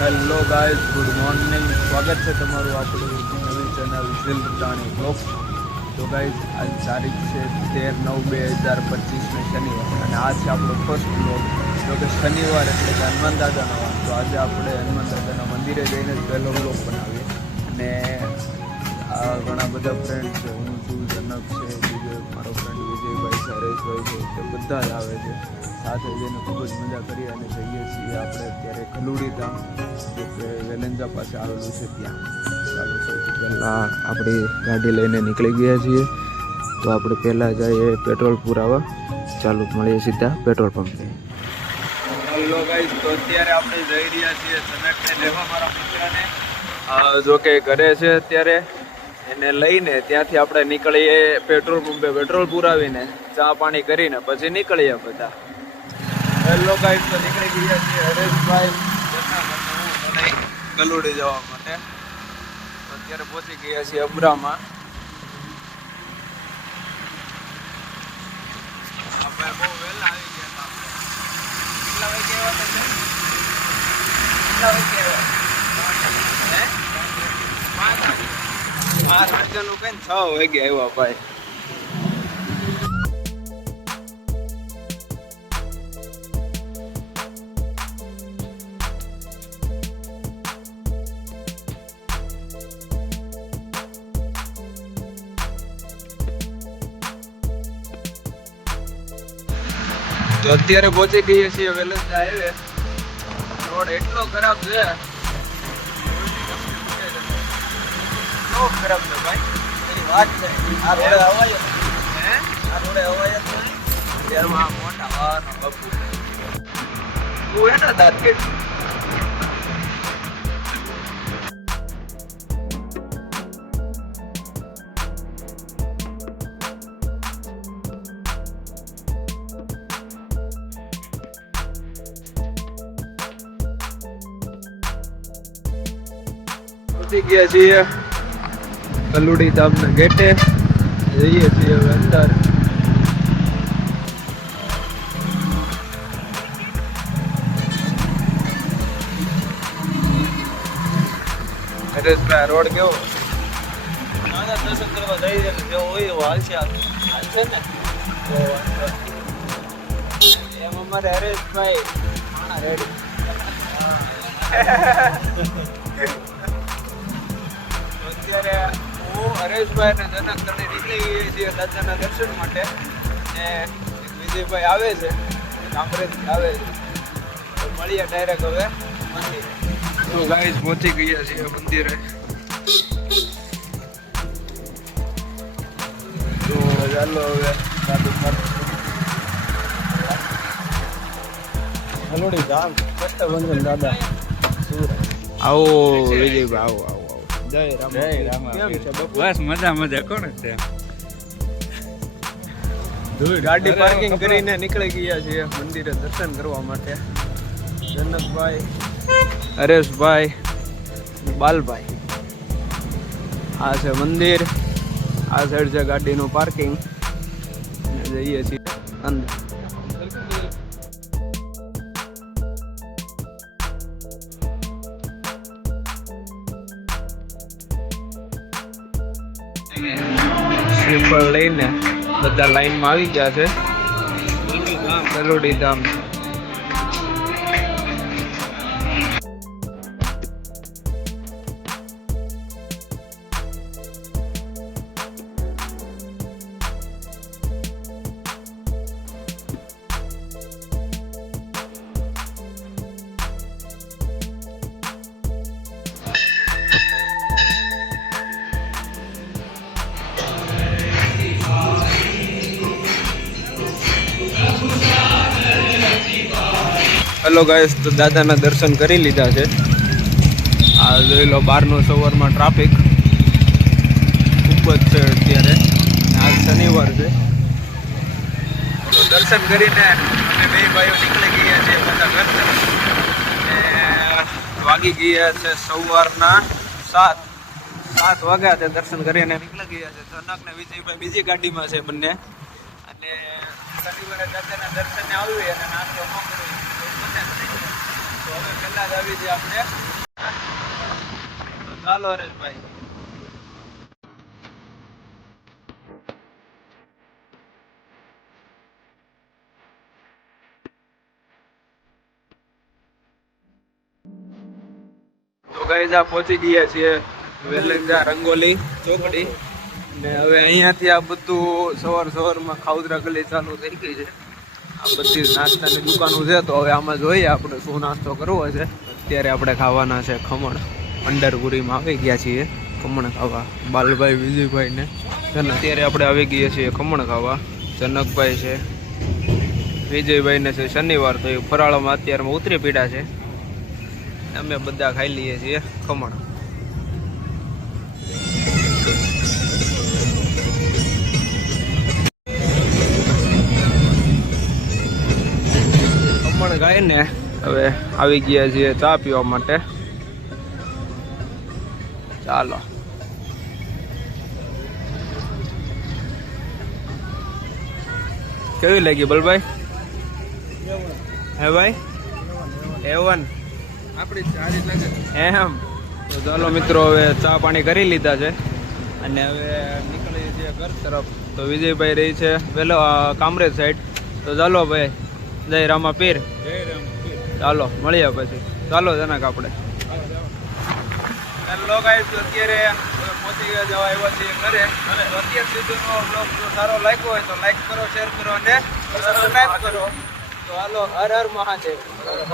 Hello guys, good morning. સ્વાગત છે તમારું આપણું નવી ચેનલ દિલ રાણી બ્લોગ. તો ગાઈઝ, આજ તારીખ છે 13/9/2025 શનિવાર, અને આ છે આપણો ફર્સ્ટ બ્લોગ. જો કે શનિવાર એટલે કે હનુમાન દાદાનો વાર, તો આજે આપણે હનુમાન દાદાના મંદિરે જઈને જ પહેલો બ્લોગ બનાવીએ. અને ઘણા બધા ફ્રેન્ડ છે, હું છું, જનક છે, બીજો મારો ફ્રેન્ડ વિજયભાઈ છે, હરેશભાઈ છે, તે બધા જ આવે છે. સાથે જઈને ખૂબ જ મજા કરી અને જઈએ છીએ આપણે અત્યારે ખલુડી ધામ, જે કે વેલંજા પાસે આવેલું છે ત્યાં. ચાલો, સૌથી પહેલાં આપણી ગાડી લઈને નીકળી ગયા છીએ. તો આપણે પહેલાં જઈએ પેટ્રોલ પુરાવા. ચાલો, મળીએ સીધા પેટ્રોલ પંપે. હેલો ગાઈસ, તો અત્યારે આપણે જઈ રહ્યા છીએ જનકને લેવા, મારા મિત્રને. જો કે ઘરે છે અત્યારે, એને લઈને ત્યાંથી આપણે નીકળીએ પેટ્રોલ પંપે. પેટ્રોલ પુરાવીને ચા પાણી કરીને પછી નીકળીએ બધા. હેલો ગાઈસ, તો નીકળી ગયા છીએ હરેશભાઈ ગલુડી જવા માટે. અત્યારે પહોંચી ગયા છીએ અબરામાં. આપણે બહુ વહેલા આવી ગયા હતા. કેટલા વાગે આવ્યા? 5 વાગ્યાનું કઈ 6 વાગે આવ્યા ભાઈ. તો અત્યારે પહોંચી ગઈએ છીએ વેલંજા હાઈવે. રોડ એટલો ખરાબ છે, એટલો ખરાબ છે ભાઈ, એની વાત છે. આ રોડે અવાય આ રોડે અવાય જ નહીં. એમાં મોટા વાહનો બાપુ, તું એના દાંત કેટલું. પહોંચી ગયા છીએ ખલુડી ધામના ગેટે. જઈએ છીએ હવે અંદર. હરેશભાઈ, રોડ કેવો? દર્શન કરવા જઈ રહ્યા જેવો હોય એવો હાલશે ને. એમ અમારે હરેશભાઈ માણા રેડી. અત્યારે હું, હરેશભાઈ અને જનક ત્રણે નીકળી ગઈએ છીએ દાદાના દર્શન માટે. અને વિજયભાઈ આવે છે, કામરેજથી આવે છે. તો મળીએ ડાયરેક્ટ હવે મંદિરે. તો ગાઈઝ, પહોંચી ગયા છીએ મંદિરે. તો ચાલો હવે ખલુડી ધામ કષ્ટભંજન દાદા સુરત. આવો વિજયભાઈ, આવો આવો. જય રામ. જય રામ. કેમ છે બાપુ? બસ મજા કોણ છે. ગાડી પાર્કિંગ કરીને નીકળી ગયા છીએ મંદિરે દર્શન કરવા માટે. જનકભાઈ, હરેશભાઈ, બાલભાઈ. આ છે મંદિર, આ સાઈડ છે ગાડીનું પાર્કિંગ. જઈએ છીએ અંદર. શ્રીફળ લઈને બધા લાઈનમાં આવી ગયા છે. ખલુડી ધામ. હેલો ગાઈસ, તો દાદાના દર્શન કરી લીધા છે. આ જોઈ લો, બહારનો સવારમાં ટ્રાફિક ખૂબ જ છે અત્યારે. આજ શનિવાર છે. તો દર્શન કરીને અમે બે ભાઈઓ નીકળી ગયા છીએ બધા ઘર તરફ. અને વાગી ગયા છે સવારના 7 વાગ્યા છે. દર્શન કરીને નીકળી ગયા છે. જનક ને વિજયભાઈ બીજી ગાડીમાં છે બંને. અને શનિવારે દાદાના દર્શને આવ્યું અને નાસ્તો ન કર્યો તો હવે પહેલા જ આવી છે આપણે. ચાલો હરેશભાઈ. તો ગાઈસ આ પહોંચી ગયા છીએ વેલંજા રંગોલી ચોકડી. ને હવે અહીંયાથી આ બધું સવારમાં ખાઉદરા ગલી ચાલુ થઈ ગઈ છે. આ બધી નાસ્તાની દુકાનો છે. તો હવે આમાં જોઈએ આપણે શું નાસ્તો કરવો છે. અત્યારે આપણે ખાવાના છે ખમણ. પંઢરપુરીમાં આવી ગયા છીએ ખમણ ખાવા. બાલભાઈ વિજયભાઈ ને અત્યારે આપણે આવી ગયા છીએ ખમણ ખાવા. જનકભાઈ છે, વિજયભાઈ ને છે શનિવાર, તો એ ફરાળમાં અત્યારમાં ઉતરી પીડા છે. અમે બધા ખાઈ લઈએ છીએ ખમણ. ખમણ ખાઈને હવે આવી ગયા છીએ ચા પીવા માટે. ચાલો. કેવી લાગી બલભાઈ? હે ભાઈ એવન આપણી સારી લાગે એમ. તો ચાલો મિત્રો હવે ચા પાણી કરી લીધા છે અને હવે નીકળીએ છીએ ઘર તરફ. તો વિજયભાઈ રહી છે પેલો કામરેજ સાઈડ. તો ચાલો ભાઈ, જય રામાપીર. ચાલો મળીએ પછી. ચાલો જનક આપણે. હેલો ગાઈસ, અત્યારે પહોંચી ગયા જવા આવ્યા છીએ ઘરે. અને અત્યાર સુધીનો બ્લોગ જો સારો લાગ્યો હોય તો લાઈક કરો, શેર કરો અને સબસ્ક્રાઈબ કરો. તો હાલો, હર હર મહાદેવ.